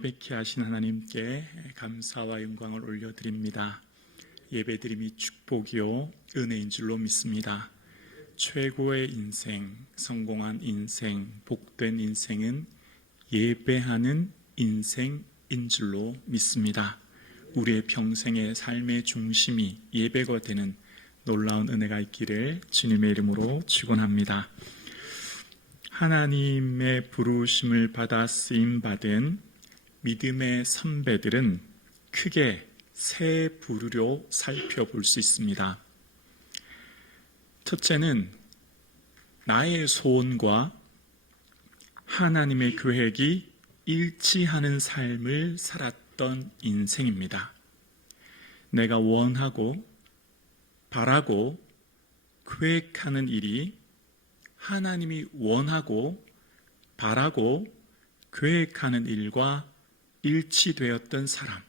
예배케 하신 하나님께 감사와 영광을 올려드립니다. 예배드림이 축복이요 은혜인 줄로 믿습니다. 최고의 인생, 성공한 인생, 복된 인생은 예배하는 인생인 줄로 믿습니다. 우리의 평생의 삶의 중심이 예배가 되는 놀라운 은혜가 있기를 주님의 이름으로 축원합니다. 하나님의 부르심을 받아 쓰임받은 믿음의 선배들은 크게 세 부류로 살펴볼 수 있습니다. 첫째는 나의 소원과 하나님의 계획이 일치하는 삶을 살았던 인생입니다. 내가 원하고 바라고 계획하는 일이 하나님이 원하고 바라고 계획하는 일과 일치되었던 사람.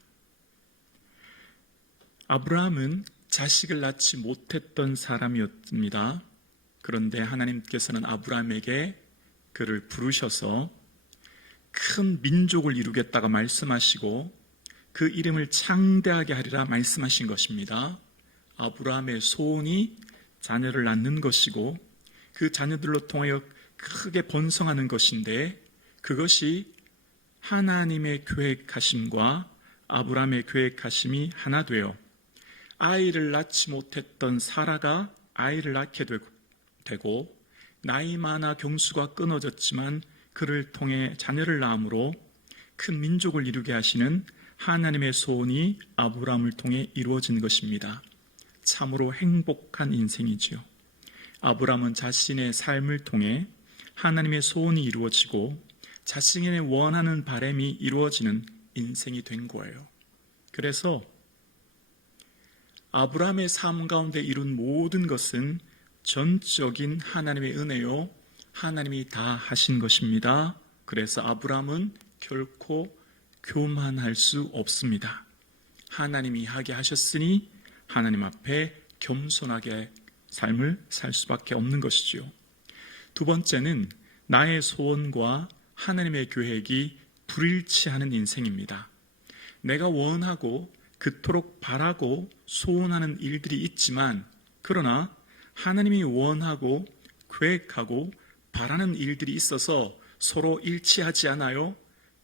아브라함은 자식을 낳지 못했던 사람이었습니다. 그런데 하나님께서는 아브라함에게 그를 부르셔서 큰 민족을 이루겠다가 말씀하시고 그 이름을 창대하게 하리라 말씀하신 것입니다. 아브라함의 소원이 자녀를 낳는 것이고 그 자녀들로 통하여 크게 번성하는 것인데 그것이 하나님의 계획하심과 아브라함의 계획하심이 하나 되어 아이를 낳지 못했던 사라가 아이를 낳게 되고 나이 많아 경수가 끊어졌지만 그를 통해 자녀를 낳음으로 큰 민족을 이루게 하시는 하나님의 소원이 아브라함을 통해 이루어진 것입니다. 참으로 행복한 인생이지요. 아브라함은 자신의 삶을 통해 하나님의 소원이 이루어지고 자신의 원하는 바람이 이루어지는 인생이 된 거예요. 그래서 아브라함의 삶 가운데 이룬 모든 것은 전적인 하나님의 은혜요, 하나님이 다 하신 것입니다. 그래서 아브라함은 결코 교만할 수 없습니다. 하나님이 하게 하셨으니 하나님 앞에 겸손하게 삶을 살 수밖에 없는 것이지요. 두 번째는 나의 소원과 하나님의 계획이 불일치하는 인생입니다. 내가 원하고 그토록 바라고 소원하는 일들이 있지만 그러나 하나님이 원하고 계획하고 바라는 일들이 있어서 서로 일치하지 않아요.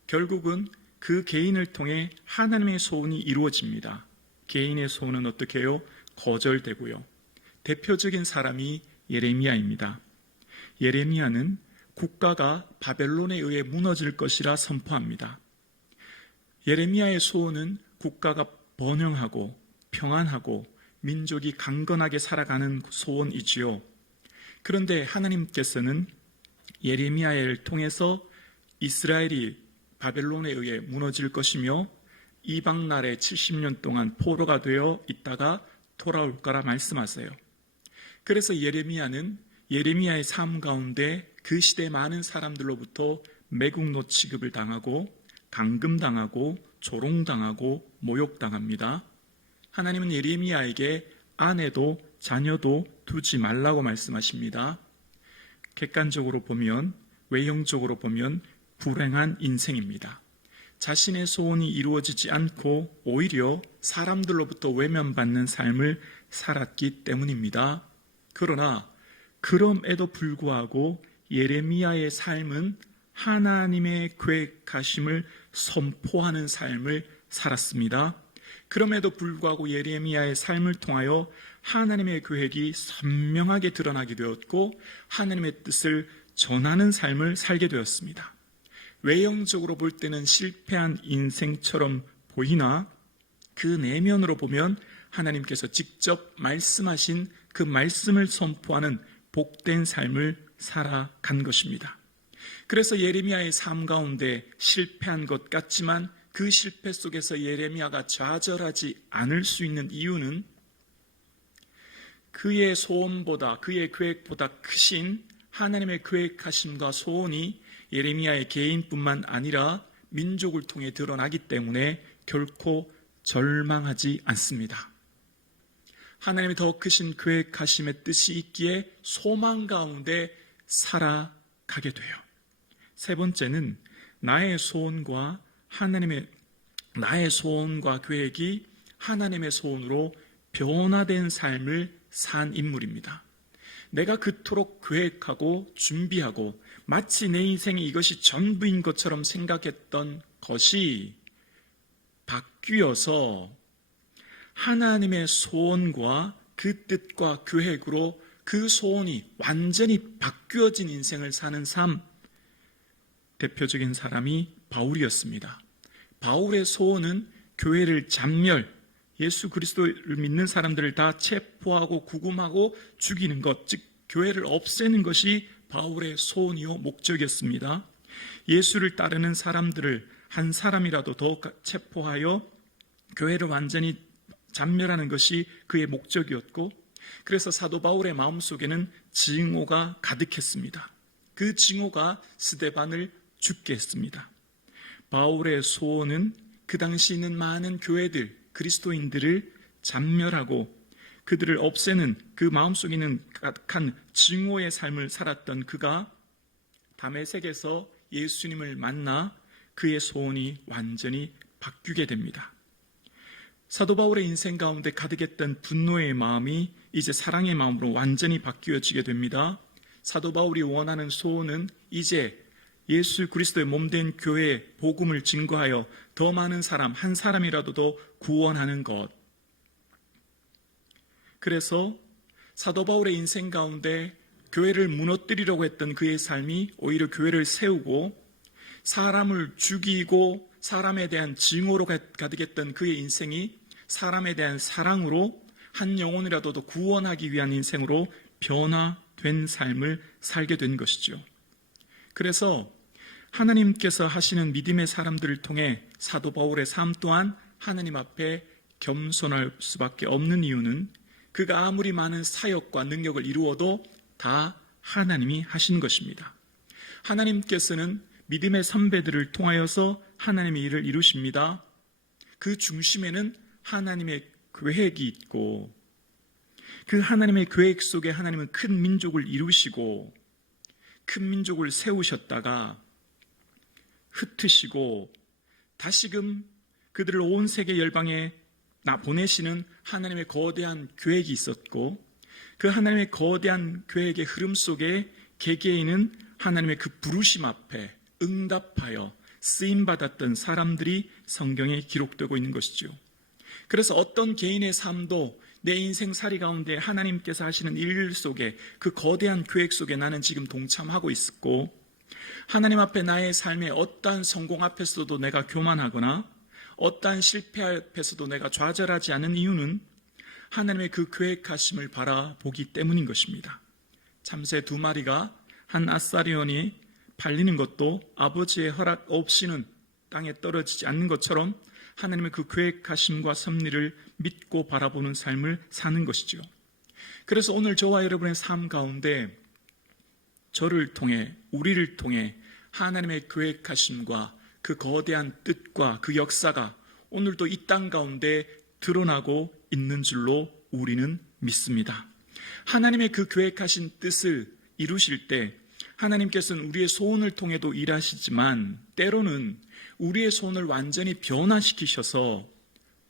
결국은 그 개인을 통해 하나님의 소원이 이루어집니다. 개인의 소원은 어떻게 해요? 거절되고요. 대표적인 사람이 예레미야입니다. 예레미야는 국가가 바벨론에 의해 무너질 것이라 선포합니다. 예레미야의 소원은 국가가 번영하고 평안하고 민족이 강건하게 살아가는 소원이지요. 그런데 하나님께서는 예레미야를 통해서 이스라엘이 바벨론에 의해 무너질 것이며 이방 나라에 70년 동안 포로가 되어 있다가 돌아올 거라 말씀하세요. 그래서 예레미야는 예레미야의 삶 가운데 그 시대 많은 사람들로부터 매국노 취급을 당하고 감금당하고 조롱당하고 모욕당합니다. 하나님은 예레미야에게 아내도 자녀도 두지 말라고 말씀하십니다. 객관적으로 보면 외형적으로 보면 불행한 인생입니다. 자신의 소원이 이루어지지 않고 오히려 사람들로부터 외면받는 삶을 살았기 때문입니다. 그러나 그럼에도 불구하고 예레미야의 삶은 하나님의 계획하심을 선포하는 삶을 살았습니다. 그럼에도 불구하고 예레미야의 삶을 통하여 하나님의 계획이 선명하게 드러나게 되었고 하나님의 뜻을 전하는 삶을 살게 되었습니다. 외형적으로 볼 때는 실패한 인생처럼 보이나 그 내면으로 보면 하나님께서 직접 말씀하신 그 말씀을 선포하는 복된 삶을 살아간 것입니다. 그래서 예레미야의 삶 가운데 실패한 것 같지만 그 실패 속에서 예레미야가 좌절하지 않을 수 있는 이유는 그의 소원보다 그의 계획보다 크신 하나님의 계획하심과 소원이 예레미야의 개인뿐만 아니라 민족을 통해 드러나기 때문에 결코 절망하지 않습니다. 하나님의 더 크신 계획하심의 뜻이 있기에 소망 가운데 살아가게 돼요. 세 번째는 나의 소원과 나의 소원과 계획이 하나님의 소원으로 변화된 삶을 산 인물입니다. 내가 그토록 계획하고 준비하고 마치 내 인생이 이것이 전부인 것처럼 생각했던 것이 바뀌어서 하나님의 소원과 그 뜻과 계획으로 그 소원이 완전히 바뀌어진 인생을 사는 삶, 대표적인 사람이 바울이었습니다. 바울의 소원은 교회를 잔멸, 예수 그리스도를 믿는 사람들을 다 체포하고 구금하고 죽이는 것, 즉 교회를 없애는 것이 바울의 소원이요 목적이었습니다. 예수를 따르는 사람들을 한 사람이라도 더 체포하여 교회를 완전히 잔멸하는 것이 그의 목적이었고, 그래서 사도 바울의 마음속에는 증오가 가득했습니다. 그 증오가 스데반을 죽게 했습니다. 바울의 소원은 그 당시 있는 많은 교회들, 그리스도인들을 잔멸하고 그들을 없애는 그 마음속에 있는 가득한 증오의 삶을 살았던 그가 다메섹에서 예수님을 만나 그의 소원이 완전히 바뀌게 됩니다. 사도 바울의 인생 가운데 가득했던 분노의 마음이 이제 사랑의 마음으로 완전히 바뀌어지게 됩니다. 사도 바울이 원하는 소원은 이제 예수 그리스도의 몸된 교회의 복음을 증거하여 더 많은 사람, 한 사람이라도 더 구원하는 것. 그래서 사도 바울의 인생 가운데 교회를 무너뜨리려고 했던 그의 삶이 오히려 교회를 세우고, 사람을 죽이고 사람에 대한 증오로 가득했던 그의 인생이 사람에 대한 사랑으로 한 영혼이라도 더 구원하기 위한 인생으로 변화된 삶을 살게 된 것이죠. 그래서 하나님께서 하시는 믿음의 사람들을 통해 사도 바울의 삶 또한 하나님 앞에 겸손할 수밖에 없는 이유는 그가 아무리 많은 사역과 능력을 이루어도 다 하나님이 하신 것입니다. 하나님께서는 믿음의 선배들을 통하여서 하나님의 일을 이루십니다. 그 중심에는 하나님의 계획이 있고, 그 하나님의 계획 속에 하나님은 큰 민족을 이루시고 큰 민족을 세우셨다가 흩으시고 다시금 그들을 온 세계 열방에 보내시는 하나님의 거대한 계획이 있었고, 그 하나님의 거대한 계획의 흐름 속에 개개인은 하나님의 그 부르심 앞에 응답하여 쓰임받았던 사람들이 성경에 기록되고 있는 것이죠. 그래서 어떤 개인의 삶도 내 인생살이 가운데 하나님께서 하시는 일 속에, 그 거대한 계획 속에 나는 지금 동참하고 있었고, 하나님 앞에 나의 삶의 어떠한 성공 앞에서도 내가 교만하거나 어떠한 실패 앞에서도 내가 좌절하지 않은 이유는 하나님의 그 계획하심을 바라보기 때문인 것입니다. 참새 2마리가 한 아사리온이 팔리는 것도 아버지의 허락 없이는 땅에 떨어지지 않는 것처럼 하나님의 그 계획하심과 섭리를 믿고 바라보는 삶을 사는 것이죠. 그래서 오늘 저와 여러분의 삶 가운데 저를 통해, 우리를 통해 하나님의 계획하심과 그 거대한 뜻과 그 역사가 오늘도 이 땅 가운데 드러나고 있는 줄로 우리는 믿습니다. 하나님의 그 계획하신 뜻을 이루실 때 하나님께서는 우리의 소원을 통해도 일하시지만 때로는 우리의 소원을 완전히 변화시키셔서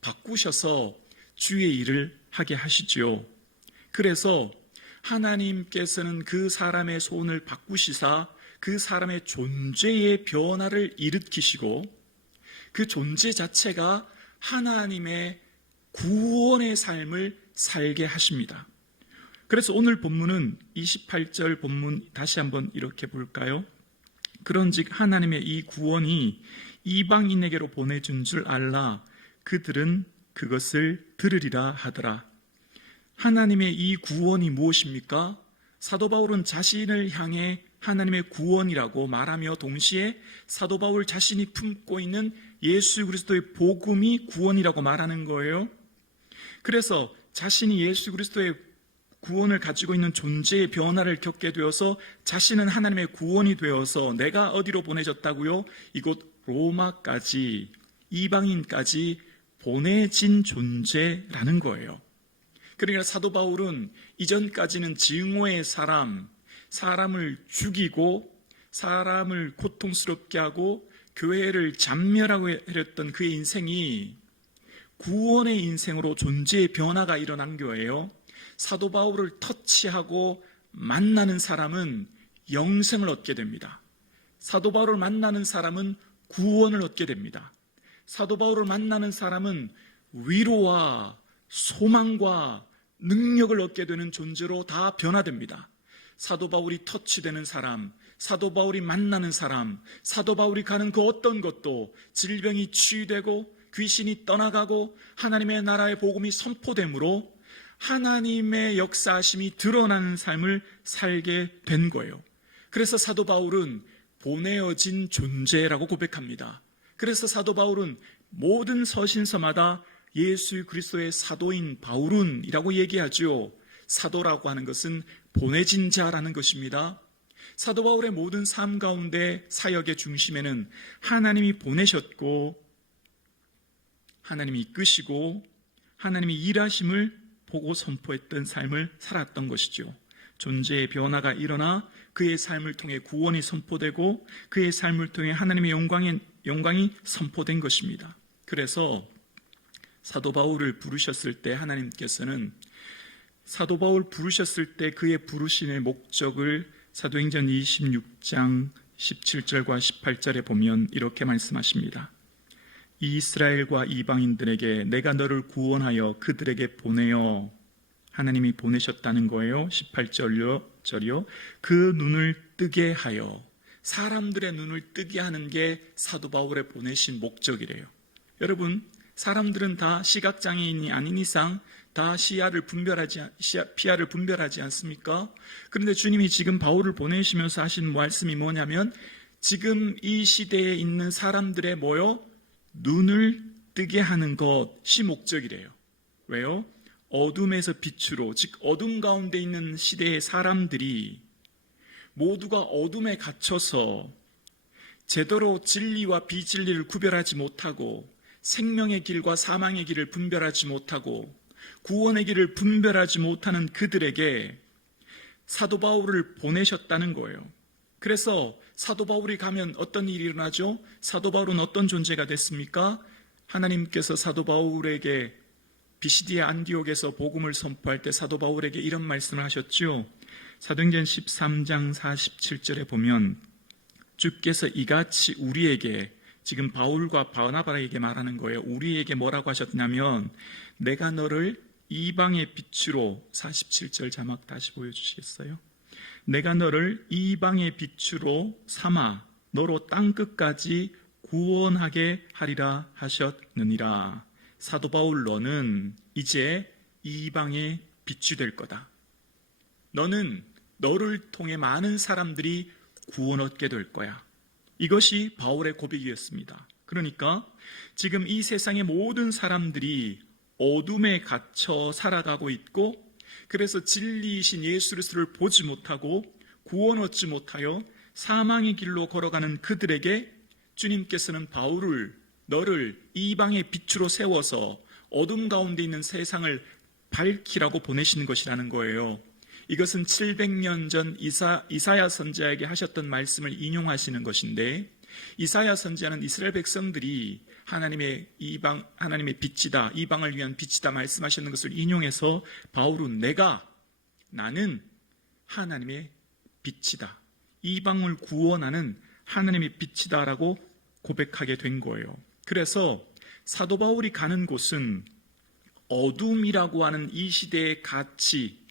바꾸셔서 주의 일을 하게 하시지요. 그래서 하나님께서는 그 사람의 소원을 바꾸시사 그 사람의 존재의 변화를 일으키시고 그 존재 자체가 하나님의 구원의 삶을 살게 하십니다. 그래서 오늘 본문은 28절 본문 다시 한번 이렇게 볼까요? 그런즉 하나님의 이 구원이 이방인에게로 보내준 줄 알라 그들은 그것을 들으리라 하더라. 하나님의 이 구원이 무엇입니까? 사도 바울은 자신을 향해 하나님의 구원이라고 말하며 동시에 사도 바울 자신이 품고 있는 예수 그리스도의 복음이 구원이라고 말하는 거예요. 그래서 자신이 예수 그리스도의 구원을 가지고 있는 존재의 변화를 겪게 되어서 자신은 하나님의 구원이 되어서 내가 어디로 보내졌다고요? 이곳 로마까지, 이방인까지 보내진 존재라는 거예요. 그러니까 사도 바울은 이전까지는 증오의 사람을 죽이고 사람을 고통스럽게 하고 교회를 잔멸하고 했던 그의 인생이 구원의 인생으로 존재의 변화가 일어난 거예요. 사도 바울을 터치하고 만나는 사람은 영생을 얻게 됩니다. 사도 바울을 만나는 사람은 구원을 얻게 됩니다. 사도 바울을 만나는 사람은 위로와 소망과 능력을 얻게 되는 존재로 다 변화됩니다. 사도 바울이 터치되는 사람, 사도 바울이 만나는 사람, 사도 바울이 가는 그 어떤 것도 질병이 치유되고 귀신이 떠나가고 하나님의 나라의 복음이 선포되므로 하나님의 역사하심이 드러나는 삶을 살게 된 거예요. 그래서 사도 바울은 보내어진 존재라고 고백합니다. 그래서 사도 바울은 모든 서신서마다 예수 그리스도의 사도인 바울은이라고 얘기하죠. 사도라고 하는 것은 보내진 자라는 것입니다. 사도 바울의 모든 삶 가운데 사역의 중심에는 하나님이 보내셨고 하나님이 이끄시고 하나님이 일하심을 보고 선포했던 삶을 살았던 것이죠. 존재의 변화가 일어나 그의 삶을 통해 구원이 선포되고 그의 삶을 통해 하나님의 영광이 선포된 것입니다. 그래서 사도 바울을 부르셨을 때 하나님께서는 사도 바울 부르셨을 때 그의 부르심의 목적을 사도행전 26장 17절과 18절에 보면 이렇게 말씀하십니다. 이스라엘과 이방인들에게 내가 너를 구원하여 그들에게 보내어, 하나님이 보내셨다는 거예요. 18절이요. 그 눈을 뜨게 하여, 사람들의 눈을 뜨게 하는 게 사도 바울의 보내신 목적이래요. 여러분, 사람들은 다 시각장애인이 아닌 이상 다 피아를 분별하지 않습니까? 그런데 주님이 지금 바울을 보내시면서 하신 말씀이 뭐냐면 지금 이 시대에 있는 사람들의 눈을 뜨게 하는 것이 목적이래요. 왜요? 어둠에서 빛으로, 즉 어둠 가운데 있는 시대의 사람들이 모두가 어둠에 갇혀서 제대로 진리와 비진리를 구별하지 못하고 생명의 길과 사망의 길을 분별하지 못하고 구원의 길을 분별하지 못하는 그들에게 사도 바울을 보내셨다는 거예요. 그래서 사도 바울이 가면 어떤 일이 일어나죠? 사도 바울은 어떤 존재가 됐습니까? 하나님께서 사도 바울에게 비시디아 안디옥에서 복음을 선포할 때 사도 바울에게 이런 말씀을 하셨죠. 사도행전 13장 47절에 보면 주께서 이같이 우리에게, 지금 바울과 바나바에게 말하는 거예요. 우리에게 뭐라고 하셨냐면 내가 너를 이방의 빛으로, 47절 자막 다시 보여주시겠어요? 내가 너를 이방의 빛으로 삼아 너로 땅끝까지 구원하게 하리라 하셨느니라. 사도 바울, 너는 이제 이방의 빛이 될 거다. 너는 너를 통해 많은 사람들이 구원 얻게 될 거야. 이것이 바울의 고백이었습니다. 그러니까 지금 이 세상의 모든 사람들이 어둠에 갇혀 살아가고 있고, 그래서 진리이신 예수 그리스도를 보지 못하고 구원 얻지 못하여 사망의 길로 걸어가는 그들에게 주님께서는 바울을, 너를 이방의 빛으로 세워서 어둠 가운데 있는 세상을 밝히라고 보내시는 것이라는 거예요. 이것은 700년 전 이사야 선지자에게 하셨던 말씀을 인용하시는 것인데, 이사야 선지자는 이스라엘 백성들이 하나님의 빛이다, 이방을 위한 빛이다 말씀하시는 것을 인용해서 바울은 나는 하나님의 빛이다, 이방을 구원하는 하나님의 빛이다라고 고백하게 된 거예요. 그래서 사도 바울이 가는 곳은 어둠이라고 하는 이 시대의 가치,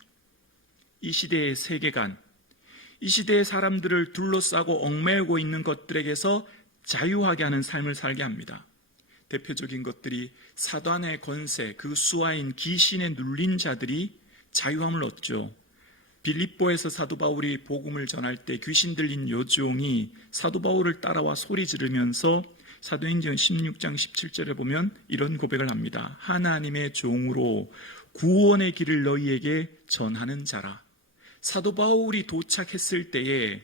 이 시대의 세계관, 이 시대의 사람들을 둘러싸고 얽매이고 있는 것들에게서 자유하게 하는 삶을 살게 합니다. 대표적인 것들이 사단의 권세, 그 수하인 귀신에 눌린 자들이 자유함을 얻죠. 빌립보에서 사도 바울이 복음을 전할 때 귀신 들린 여종이 사도 바울을 따라와 소리 지르면서 사도행전 16장 17절에 보면 이런 고백을 합니다. 하나님의 종으로 구원의 길을 너희에게 전하는 자라. 사도 바울이 도착했을 때에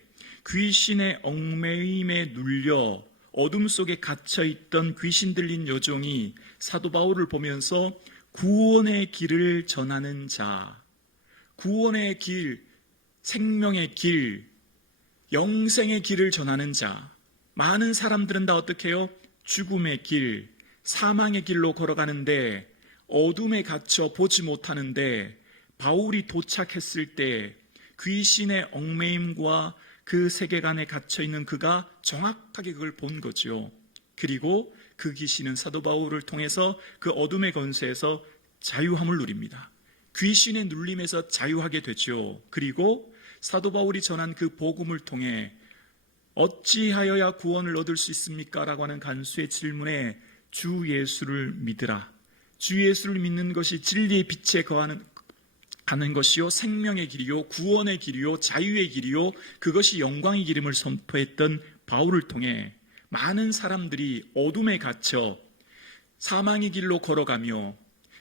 귀신의 얽매임에 눌려 어둠 속에 갇혀있던 귀신 들린 여종이 사도 바울을 보면서 구원의 길을 전하는 자, 구원의 길, 생명의 길, 영생의 길을 전하는 자, 많은 사람들은 다 어떻게 해요? 죽음의 길, 사망의 길로 걸어가는데 어둠에 갇혀 보지 못하는데 바울이 도착했을 때 귀신의 얽매임과 그 세계관에 갇혀있는 그가 정확하게 그걸 본 거죠. 그리고 그 귀신은 사도 바울을 통해서 그 어둠의 권세에서 자유함을 누립니다. 귀신의 눌림에서 자유하게 되죠. 그리고 사도 바울이 전한 그 복음을 통해 어찌하여야 구원을 얻을 수 있습니까? 라고 하는 간수의 질문에 주 예수를 믿으라. 주 예수를 믿는 것이 진리의 빛에 가는 것이요, 생명의 길이요, 구원의 길이요, 자유의 길이요, 그것이 영광의 길임을 선포했던 바울을 통해 많은 사람들이 어둠에 갇혀 사망의 길로 걸어가며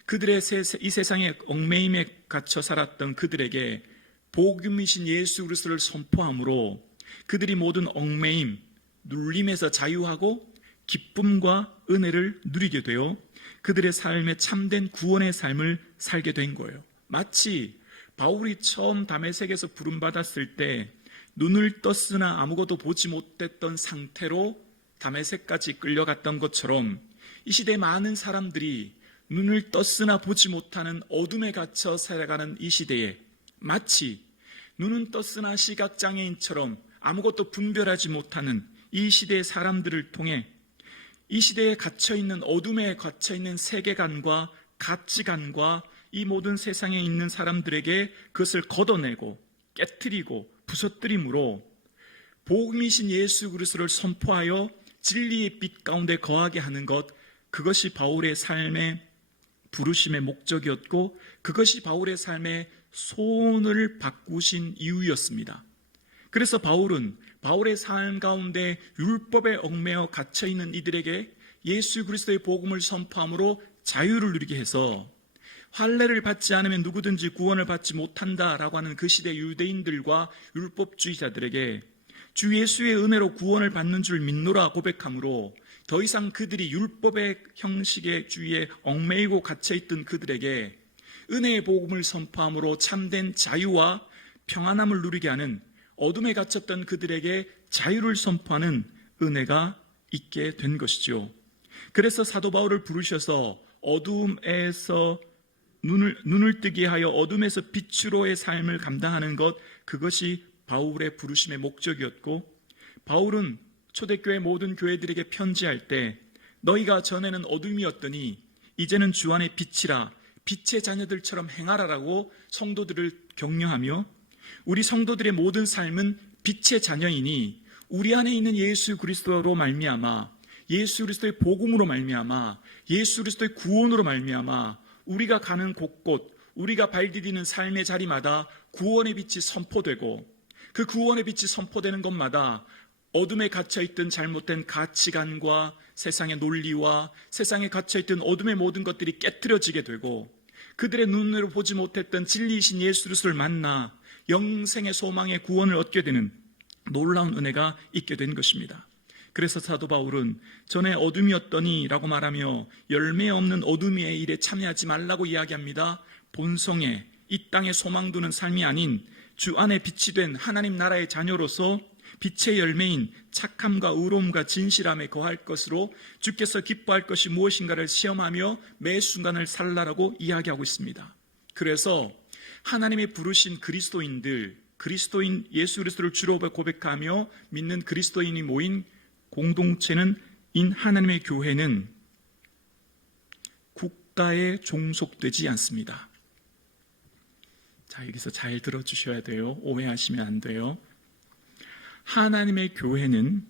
그들의 이 세상의 얽매임에 갇혀 살았던 그들에게 복음이신 예수 그리스도를 선포함으로 그들이 모든 얽매임, 눌림에서 자유하고 기쁨과 은혜를 누리게 되어 그들의 삶에 참된 구원의 삶을 살게 된 거예요. 마치 바울이 처음 다메섹에서 부름받았을 때 눈을 떴으나 아무것도 보지 못했던 상태로 다메섹까지 끌려갔던 것처럼 이 시대에 많은 사람들이 눈을 떴으나 보지 못하는 어둠에 갇혀 살아가는 이 시대에 마치 눈은 떴으나 시각장애인처럼 아무것도 분별하지 못하는 이 시대의 사람들을 통해 이 시대에 갇혀있는 어둠에 갇혀있는 세계관과 가치관과 이 모든 세상에 있는 사람들에게 그것을 걷어내고 깨트리고 부서뜨림으로 복음이신 예수 그리스도를 선포하여 진리의 빛 가운데 거하게 하는 것, 그것이 바울의 삶의 부르심의 목적이었고 그것이 바울의 삶의 소원을 바꾸신 이유였습니다. 그래서 바울은 바울의 삶 가운데 율법에 얽매여 갇혀있는 이들에게 예수 그리스도의 복음을 선포함으로 자유를 누리게 해서 할례를 받지 않으면 누구든지 구원을 받지 못한다라고 하는 그 시대 유대인들과 율법주의자들에게 주 예수의 은혜로 구원을 받는 줄 믿노라 고백함으로 더 이상 그들이 율법의 형식의 주의에 얽매이고 갇혀있던 그들에게 은혜의 복음을 선포함으로 참된 자유와 평안함을 누리게 하는, 어둠에 갇혔던 그들에게 자유를 선포하는 은혜가 있게 된 것이죠. 그래서 사도 바울을 부르셔서 어둠에서 눈을 뜨게 하여 어둠에서 빛으로의 삶을 감당하는 것, 그것이 바울의 부르심의 목적이었고, 바울은 초대교회 모든 교회들에게 편지할 때 너희가 전에는 어둠이었더니 이제는 주 안의 빛이라, 빛의 자녀들처럼 행하라라고 성도들을 격려하며, 우리 성도들의 모든 삶은 빛의 자녀이니 우리 안에 있는 예수 그리스도로 말미암아, 예수 그리스도의 복음으로 말미암아, 예수 그리스도의 구원으로 말미암아 우리가 가는 곳곳, 우리가 발디디는 삶의 자리마다 구원의 빛이 선포되고, 그 구원의 빛이 선포되는 것마다 어둠에 갇혀있던 잘못된 가치관과 세상의 논리와 세상에 갇혀있던 어둠의 모든 것들이 깨트려지게 되고, 그들의 눈으로 보지 못했던 진리이신 예수 그리스도를 만나 영생의 소망의 구원을 얻게 되는 놀라운 은혜가 있게 된 것입니다. 그래서 사도 바울은 전에 어둠이었더니 라고 말하며 열매 없는 어둠의 일에 참여하지 말라고 이야기합니다. 본성에 이 땅에 소망 두는 삶이 아닌 주 안에 빛이 된 하나님 나라의 자녀로서 빛의 열매인 착함과 의로움과 진실함에 거할 것으로 주께서 기뻐할 것이 무엇인가를 시험하며 매 순간을 살라라고 이야기하고 있습니다. 그래서 하나님의 부르신 그리스도인들, 그리스도인 예수 그리스도를 주로 고백하며 믿는 그리스도인이 모인 공동체는 인 하나님의 교회는 국가에 종속되지 않습니다. 자, 여기서 잘 들어주셔야 돼요. 오해하시면 안 돼요. 하나님의 교회는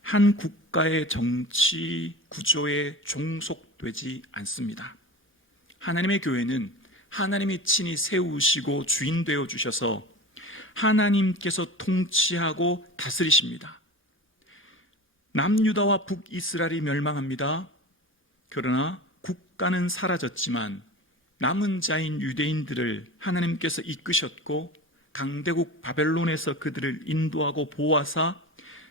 한 국가의 정치 구조에 종속되지 않습니다. 하나님의 교회는 하나님이 친히 세우시고 주인 되어 주셔서 하나님께서 통치하고 다스리십니다. 남유다와 북이스라엘이 멸망합니다. 그러나 국가는 사라졌지만 남은 자인 유대인들을 하나님께서 이끄셨고 강대국 바벨론에서 그들을 인도하고 보호하사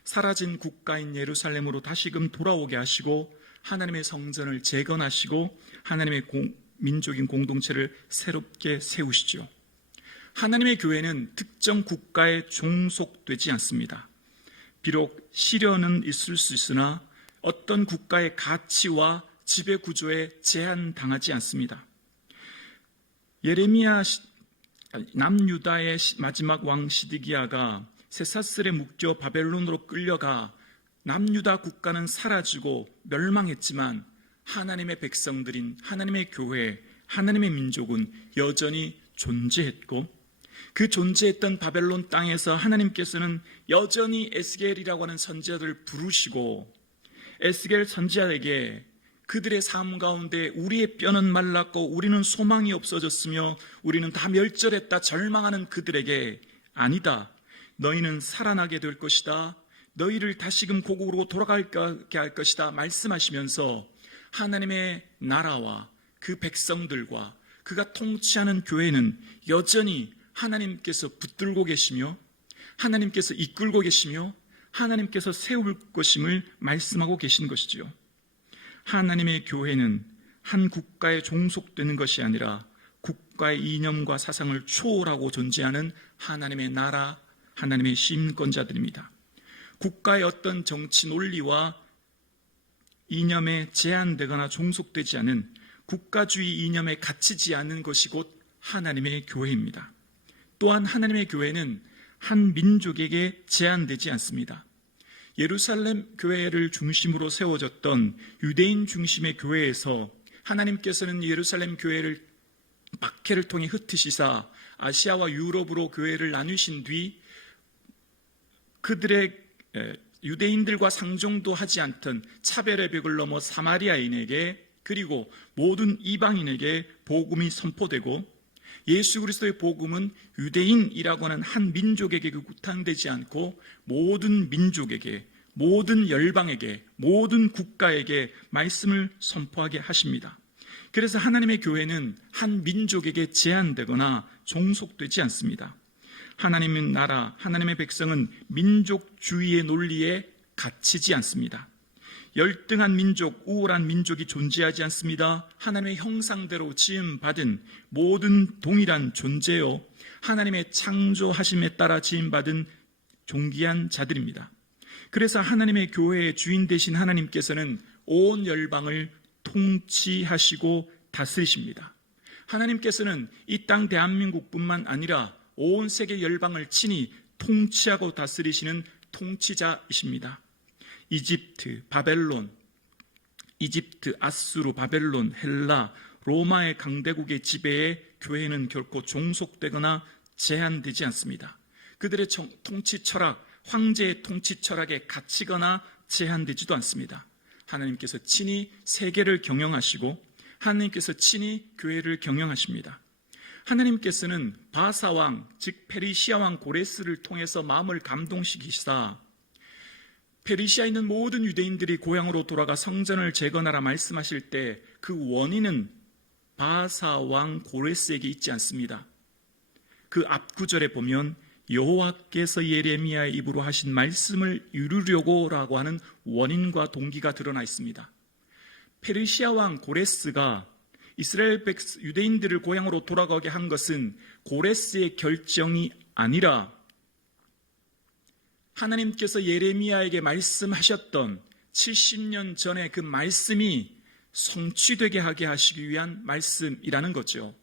사라진 국가인 예루살렘으로 다시금 돌아오게 하시고 하나님의 성전을 재건하시고 하나님의 민족인 공동체를 새롭게 세우시죠. 하나님의 교회는 특정 국가에 종속되지 않습니다. 비록 시련은 있을 수 있으나 어떤 국가의 가치와 지배 구조에 제한당하지 않습니다. 남유다의 마지막 왕 시드기야가 쇠사슬에 묶여 바벨론으로 끌려가 남유다 국가는 사라지고 멸망했지만 하나님의 백성들인 하나님의 교회, 하나님의 민족은 여전히 존재했고, 그 존재했던 바벨론 땅에서 하나님께서는 여전히 에스겔이라고 하는 선지자들을 부르시고, 에스겔 선지자에게 그들의 삶 가운데 우리의 뼈는 말랐고 우리는 소망이 없어졌으며 우리는 다 멸절했다 절망하는 그들에게, 아니다, 너희는 살아나게 될 것이다, 너희를 다시금 고국으로 돌아가게 할 것이다 말씀하시면서 하나님의 나라와 그 백성들과 그가 통치하는 교회는 여전히 하나님께서 붙들고 계시며 하나님께서 이끌고 계시며 하나님께서 세울 것임을 말씀하고 계신 것이지요. 하나님의 교회는 한 국가에 종속되는 것이 아니라 국가의 이념과 사상을 초월하고 존재하는 하나님의 나라, 하나님의 시민권자들입니다. 국가의 어떤 정치 논리와 이념에 제한되거나 종속되지 않은 국가주의 이념에 갇히지 않는 것이 곧 하나님의 교회입니다. 또한 하나님의 교회는 한 민족에게 제한되지 않습니다. 예루살렘 교회를 중심으로 세워졌던 유대인 중심의 교회에서 하나님께서는 예루살렘 교회를 박해를 통해 흩으시사 아시아와 유럽으로 교회를 나누신 뒤 그들의 유대인들과 상종도 하지 않던 차별의 벽을 넘어 사마리아인에게 그리고 모든 이방인에게 복음이 선포되고, 예수 그리스도의 복음은 유대인이라고 하는 한 민족에게 구탕되지 않고 모든 민족에게, 모든 열방에게, 모든 국가에게 말씀을 선포하게 하십니다. 그래서 하나님의 교회는 한 민족에게 제한되거나 종속되지 않습니다. 하나님의 나라, 하나님의 백성은 민족주의의 논리에 갇히지 않습니다. 열등한 민족, 우월한 민족이 존재하지 않습니다. 하나님의 형상대로 지음받은 모든 동일한 존재요, 하나님의 창조하심에 따라 지음받은 존귀한 자들입니다. 그래서 하나님의 교회의 주인 되신 하나님께서는 온 열방을 통치하시고 다스리십니다. 하나님께서는 이 땅 대한민국뿐만 아니라 온 세계 열방을 친히 통치하고 다스리시는 통치자이십니다. 이집트, 바벨론, 이집트, 아수르, 바벨론, 헬라, 로마의 강대국의 지배에 교회는 결코 종속되거나 제한되지 않습니다. 그들의 통치 철학, 황제의 통치 철학에 갇히거나 제한되지도 않습니다. 하나님께서 친히 세계를 경영하시고 하나님께서 친히 교회를 경영하십니다. 하나님께서는 바사왕, 즉 페르시아 왕 고레스를 통해서 마음을 감동시키시사 페르시아에 있는 모든 유대인들이 고향으로 돌아가 성전을 재건하라 말씀하실 때 그 원인은 바사왕 고레스에게 있지 않습니다. 그 앞구절에 보면 여호와께서 예레미야의 입으로 하신 말씀을 이루려고라고 하는 원인과 동기가 드러나 있습니다. 페르시아 왕 고레스가 이스라엘 유대인들을 고향으로 돌아가게 한 것은 고레스의 결정이 아니라 하나님께서 예레미야에게 말씀하셨던 70년 전에 그 말씀이 성취되게 하게 하시기 위한 말씀이라는 거죠.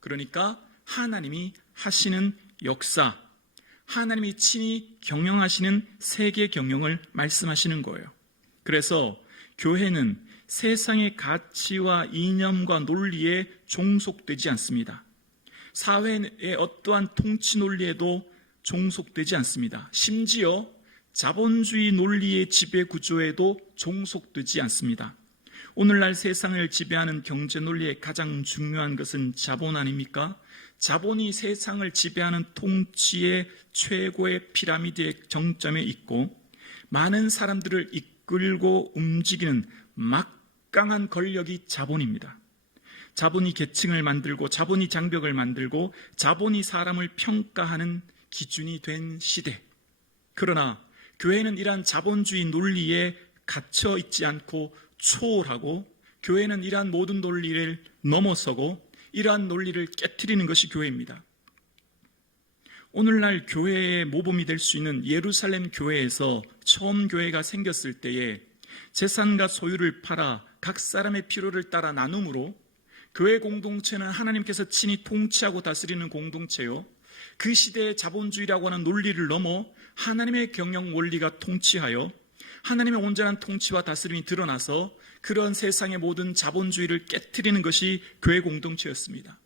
그러니까 하나님이 하시는 역사, 하나님이 친히 경영하시는 세계 경영을 말씀하시는 거예요. 그래서 교회는 세상의 가치와 이념과 논리에 종속되지 않습니다. 사회의 어떠한 통치 논리에도 종속되지 않습니다. 심지어 자본주의 논리의 지배 구조에도 종속되지 않습니다. 오늘날 세상을 지배하는 경제 논리의 가장 중요한 것은 자본 아닙니까? 자본이 세상을 지배하는 통치의 최고의 피라미드의 정점에 있고 많은 사람들을 이끌고 움직이는 막강한 권력이 자본입니다. 자본이 계층을 만들고 자본이 장벽을 만들고 자본이 사람을 평가하는 기준이 된 시대. 그러나 교회는 이러한 자본주의 논리에 갇혀 있지 않고 초월하고, 교회는 이러한 모든 논리를 넘어서고 이러한 논리를 깨트리는 것이 교회입니다. 오늘날 교회의 모범이 될 수 있는 예루살렘 교회에서 처음 교회가 생겼을 때에 재산과 소유를 팔아 각 사람의 필요를 따라 나눔으로 교회 공동체는 하나님께서 친히 통치하고 다스리는 공동체요, 그 시대의 자본주의라고 하는 논리를 넘어 하나님의 경영 원리가 통치하여 하나님의 온전한 통치와 다스림이 드러나서 그런 세상의 모든 자본주의를 깨트리는 것이 교회 공동체였습니다.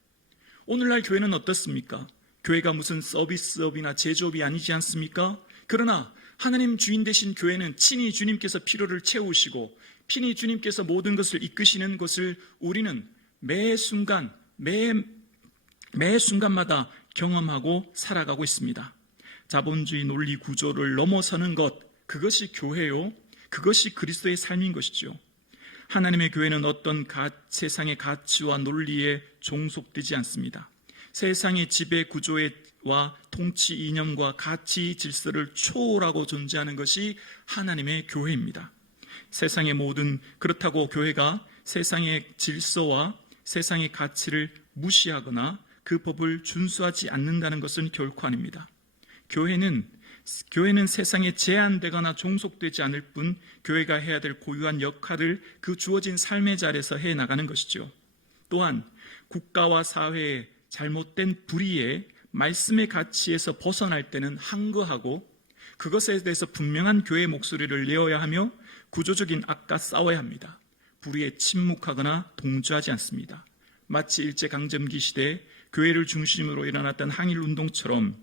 오늘날 교회는 어떻습니까? 교회가 무슨 서비스업이나 제조업이 아니지 않습니까? 그러나 하나님 주인 되신 교회는 친히 주님께서 필요를 채우시고 친히 주님께서 모든 것을 이끄시는 것을 우리는 매 순간마다 경험하고 살아가고 있습니다. 자본주의 논리 구조를 넘어서는 것, 그것이 교회요, 그것이 그리스도의 삶인 것이죠. 하나님의 교회는 어떤 세상의 가치와 논리에 종속되지 않습니다. 세상의 지배 구조와 통치 이념과 가치 질서를 초월하고 존재하는 것이 하나님의 교회입니다. 그렇다고 교회가 세상의 질서와 세상의 가치를 무시하거나 그 법을 준수하지 않는다는 것은 결코 아닙니다. 교회는 세상에 제한되거나 종속되지 않을 뿐 교회가 해야 될 고유한 역할을 그 주어진 삶의 자리에서 해나가는 것이죠. 또한 국가와 사회의 잘못된 불의에 말씀의 가치에서 벗어날 때는 항거하고 그것에 대해서 분명한 교회의 목소리를 내어야 하며 구조적인 악과 싸워야 합니다. 불의에 침묵하거나 동조하지 않습니다. 마치 일제강점기 시대 교회를 중심으로 일어났던 항일운동처럼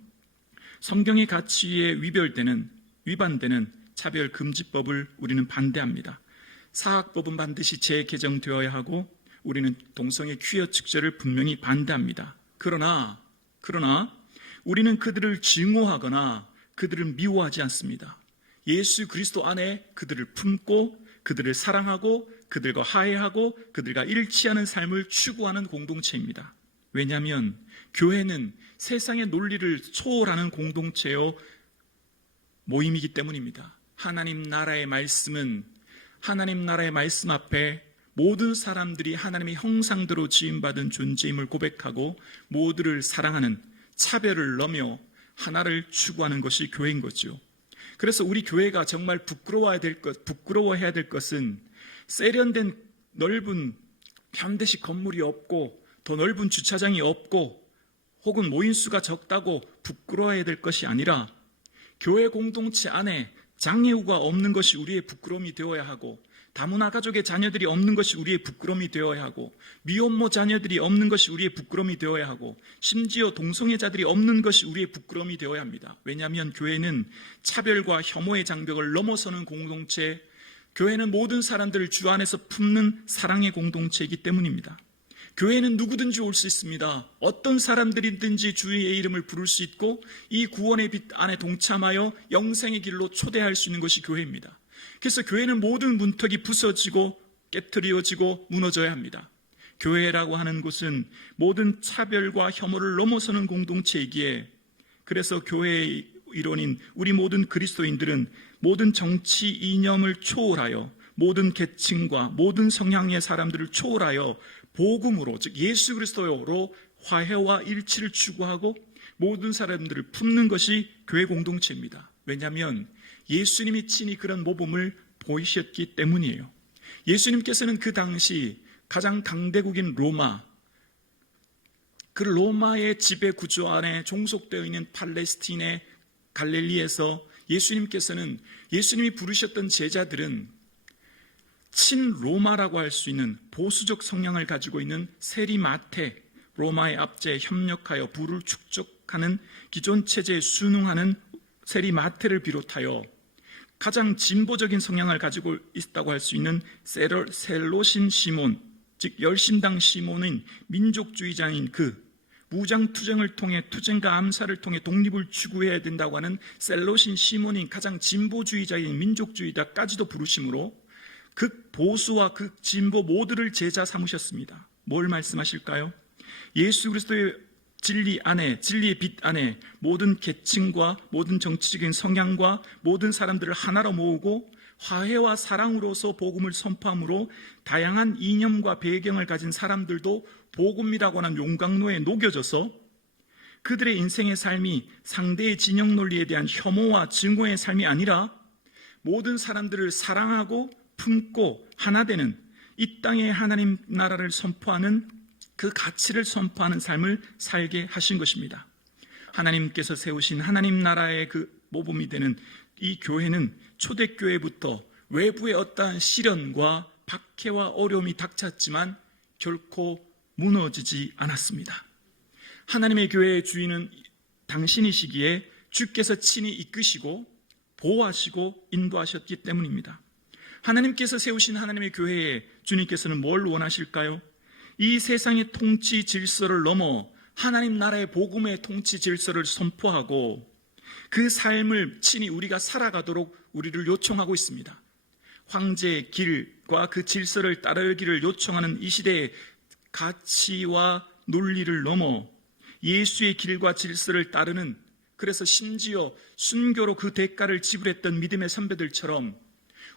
성경의 가치에 위반되는 차별금지법을 우리는 반대합니다. 사학법은 반드시 재개정되어야 하고 우리는 동성애 퀴어 축제를 분명히 반대합니다. 그러나 우리는 그들을 증오하거나 그들을 미워하지 않습니다. 예수 그리스도 안에 그들을 품고 그들을 사랑하고 그들과 화해하고 그들과 일치하는 삶을 추구하는 공동체입니다. 왜냐하면 교회는 세상의 논리를 초월하는 공동체요 모임이기 때문입니다. 하나님 나라의 말씀 앞에 모든 사람들이 하나님의 형상대로 지음받은 존재임을 고백하고 모두를 사랑하는, 차별을 넘어 하나를 추구하는 것이 교회인 거죠. 그래서 우리 교회가 정말 부끄러워해야 될 것은 세련된 넓은 현대식 건물이 없고 더 넓은 주차장이 없고 혹은 모인수가 적다고 부끄러워해야 될 것이 아니라 교회 공동체 안에 장애우가 없는 것이 우리의 부끄러움이 되어야 하고 다문화 가족의 자녀들이 없는 것이 우리의 부끄러움이 되어야 하고 미혼모 자녀들이 없는 것이 우리의 부끄러움이 되어야 하고 심지어 동성애자들이 없는 것이 우리의 부끄러움이 되어야 합니다. 왜냐하면 교회는 차별과 혐오의 장벽을 넘어서는 공동체, 교회는 모든 사람들을 주 안에서 품는 사랑의 공동체이기 때문입니다. 교회는 누구든지 올 수 있습니다. 어떤 사람들이든지 주의 이름을 부를 수 있고 이 구원의 빛 안에 동참하여 영생의 길로 초대할 수 있는 것이 교회입니다. 그래서 교회는 모든 문턱이 부서지고 깨트려지고 무너져야 합니다. 교회라고 하는 곳은 모든 차별과 혐오를 넘어서는 공동체이기에 그래서 교회의 일원인 우리 모든 그리스도인들은 모든 정치 이념을 초월하여 모든 계층과 모든 성향의 사람들을 초월하여 복음으로, 즉 예수 그리스도로 화해와 일치를 추구하고 모든 사람들을 품는 것이 교회 공동체입니다. 왜냐하면 예수님이 친히 그런 모범을 보이셨기 때문이에요. 예수님께서는 그 당시 가장 강대국인 로마, 그 로마의 지배 구조 안에 종속되어 있는 팔레스틴의 갈릴리에서 예수님이 부르셨던 제자들은 친로마라고 할 수 있는 보수적 성향을 가지고 있는 세리마테, 로마의 압제에 협력하여 부를 축적하는 기존 체제에 순응하는 세리마테를 비롯하여 가장 진보적인 성향을 가지고 있다고 할 수 있는 셀로신 시몬, 즉 열심당 시몬인 민족주의자인 무장투쟁을 통해 투쟁과 암살을 통해 독립을 추구해야 된다고 하는 셀로신 시몬인 가장 진보주의자인 민족주의자까지도 부르심으로 극보수와 극진보 모두를 제자 삼으셨습니다. 뭘 말씀하실까요? 예수 그리스도의 진리의 빛 안에 모든 계층과 모든 정치적인 성향과 모든 사람들을 하나로 모으고 화해와 사랑으로서 복음을 선포함으로 다양한 이념과 배경을 가진 사람들도 복음이라고 하는 용광로에 녹여져서 그들의 인생의 삶이 상대의 진영 논리에 대한 혐오와 증오의 삶이 아니라 모든 사람들을 사랑하고 품고 하나 되는 이 땅에 하나님 나라를 선포하는 그 가치를 선포하는 삶을 살게 하신 것입니다. 하나님께서 세우신 하나님 나라의 그 모범이 되는 이 교회는 초대교회부터 외부의 어떠한 시련과 박해와 어려움이 닥쳤지만 결코 무너지지 않았습니다. 하나님의 교회의 주인은 당신이시기에 주께서 친히 이끄시고 보호하시고 인도하셨기 때문입니다. 하나님께서 세우신 하나님의 교회에 주님께서는 뭘 원하실까요? 이 세상의 통치 질서를 넘어 하나님 나라의 복음의 통치 질서를 선포하고 그 삶을 친히 우리가 살아가도록 우리를 요청하고 있습니다. 황제의 길과 그 질서를 따르기를 요청하는 이 시대의 가치와 논리를 넘어 예수의 길과 질서를 따르는, 그래서 심지어 순교로 그 대가를 지불했던 믿음의 선배들처럼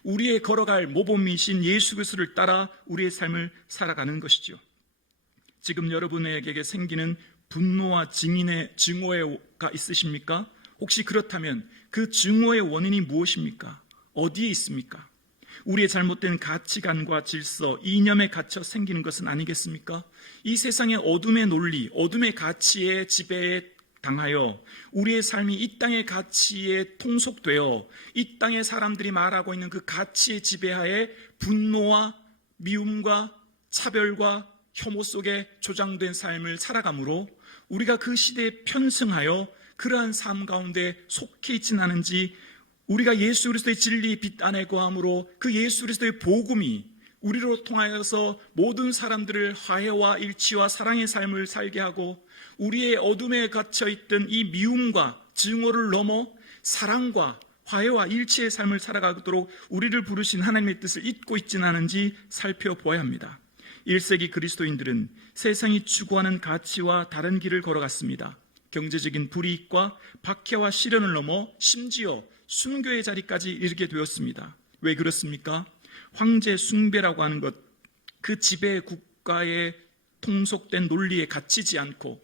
우리의 걸어갈 모범이신 예수 그리스도를 따라 우리의 삶을 살아가는 것이죠. 지금 여러분에게 생기는 분노와 증오가 있으십니까? 혹시 그렇다면 그 증오의 원인이 무엇입니까? 어디에 있습니까? 우리의 잘못된 가치관과 질서, 이념에 갇혀 생기는 것은 아니겠습니까? 이 세상의 어둠의 논리, 어둠의 가치의 지배에 당하여 우리의 삶이 이 땅의 가치에 통속되어 이 땅의 사람들이 말하고 있는 그 가치의 지배하에 분노와 미움과 차별과 혐오 속에 조장된 삶을 살아가므로 우리가 그 시대에 편승하여 그러한 삶 가운데 속해 있지는 않은지, 우리가 예수 그리스도의 진리 빛 안에 거함으로 그 예수 그리스도의 복음이 우리로 통하여서 모든 사람들을 화해와 일치와 사랑의 삶을 살게 하고 우리의 어둠에 갇혀있던 이 미움과 증오를 넘어 사랑과 화해와 일치의 삶을 살아가도록 우리를 부르신 하나님의 뜻을 잊고 있지는 않은지 살펴보아야 합니다. 1세기 그리스도인들은 세상이 추구하는 가치와 다른 길을 걸어갔습니다. 경제적인 불이익과 박해와 시련을 넘어 심지어 순교의 자리까지 이르게 되었습니다. 왜 그렇습니까? 황제 숭배라고 하는 것, 그 지배 국가에 통속된 논리에 갇히지 않고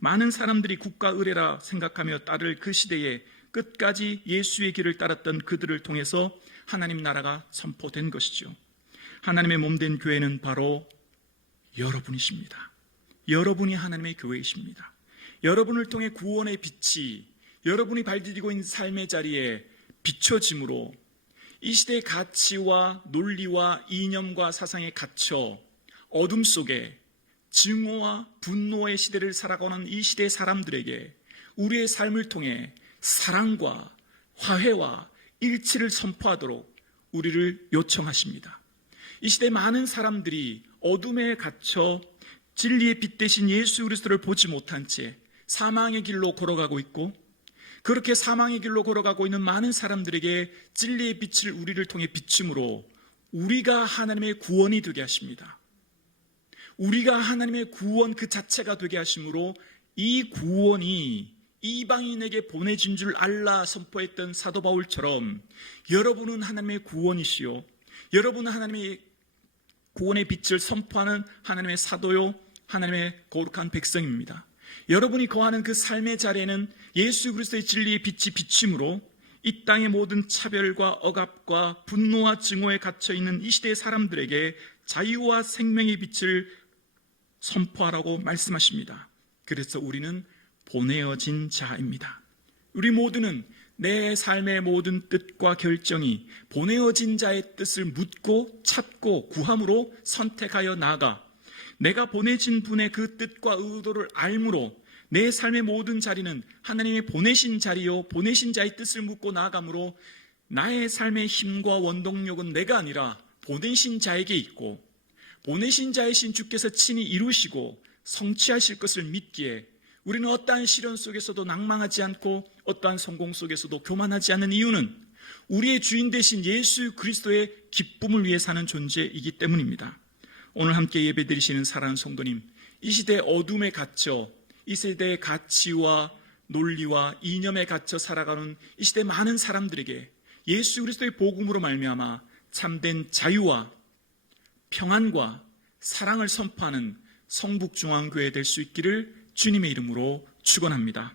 많은 사람들이 국가 의례라 생각하며 따를 그 시대에 끝까지 예수의 길을 따랐던 그들을 통해서 하나님 나라가 선포된 것이죠. 하나님의 몸된 교회는 바로 여러분이십니다. 여러분이 하나님의 교회이십니다. 여러분을 통해 구원의 빛이 여러분이 발디디고 있는 삶의 자리에 비춰짐으로 이 시대의 가치와 논리와 이념과 사상에 갇혀 어둠 속에 증오와 분노의 시대를 살아가는 이 시대의 사람들에게 우리의 삶을 통해 사랑과 화해와 일치를 선포하도록 우리를 요청하십니다. 이 시대 많은 사람들이 어둠에 갇혀 진리의 빛 대신 예수 그리스도를 보지 못한 채 사망의 길로 걸어가고 있고, 그렇게 사망의 길로 걸어가고 있는 많은 사람들에게 진리의 빛을 우리를 통해 비춤으로 우리가 하나님의 구원이 되게 하십니다. 우리가 하나님의 구원 그 자체가 되게 하심으로 이 구원이 이방인에게 보내진 줄 알라 선포했던 사도 바울처럼 여러분은 하나님의 구원이시요, 여러분은 하나님의 구원의 빛을 선포하는 하나님의 사도요, 하나님의 거룩한 백성입니다. 여러분이 거하는 그 삶의 자리에는 예수 그리스도의 진리의 빛이 비침으로 이 땅의 모든 차별과 억압과 분노와 증오에 갇혀있는 이 시대의 사람들에게 자유와 생명의 빛을 선포하라고 말씀하십니다. 그래서 우리는 보내어진 자입니다. 우리 모두는 내 삶의 모든 뜻과 결정이 보내어진 자의 뜻을 묻고 찾고 구함으로 선택하여 나아가 내가 보내진 분의 그 뜻과 의도를 알므로 내 삶의 모든 자리는 하나님의 보내신 자리요, 보내신 자의 뜻을 묻고 나아가므로 나의 삶의 힘과 원동력은 내가 아니라 보내신 자에게 있고 보내신 자이신 주께서 친히 이루시고 성취하실 것을 믿기에 우리는 어떠한 시련 속에서도 낭망하지 않고 어떠한 성공 속에서도 교만하지 않는 이유는 우리의 주인 되신 예수 그리스도의 기쁨을 위해 사는 존재이기 때문입니다. 오늘 함께 예배드리시는 사랑하는 성도님, 이 시대의 어둠에 갇혀 이 세대의 가치와 논리와 이념에 갇혀 살아가는 이 시대 많은 사람들에게 예수 그리스도의 복음으로 말미암아 참된 자유와 평안과 사랑을 선포하는 성북중앙교회 될 수 있기를 주님의 이름으로 축원합니다.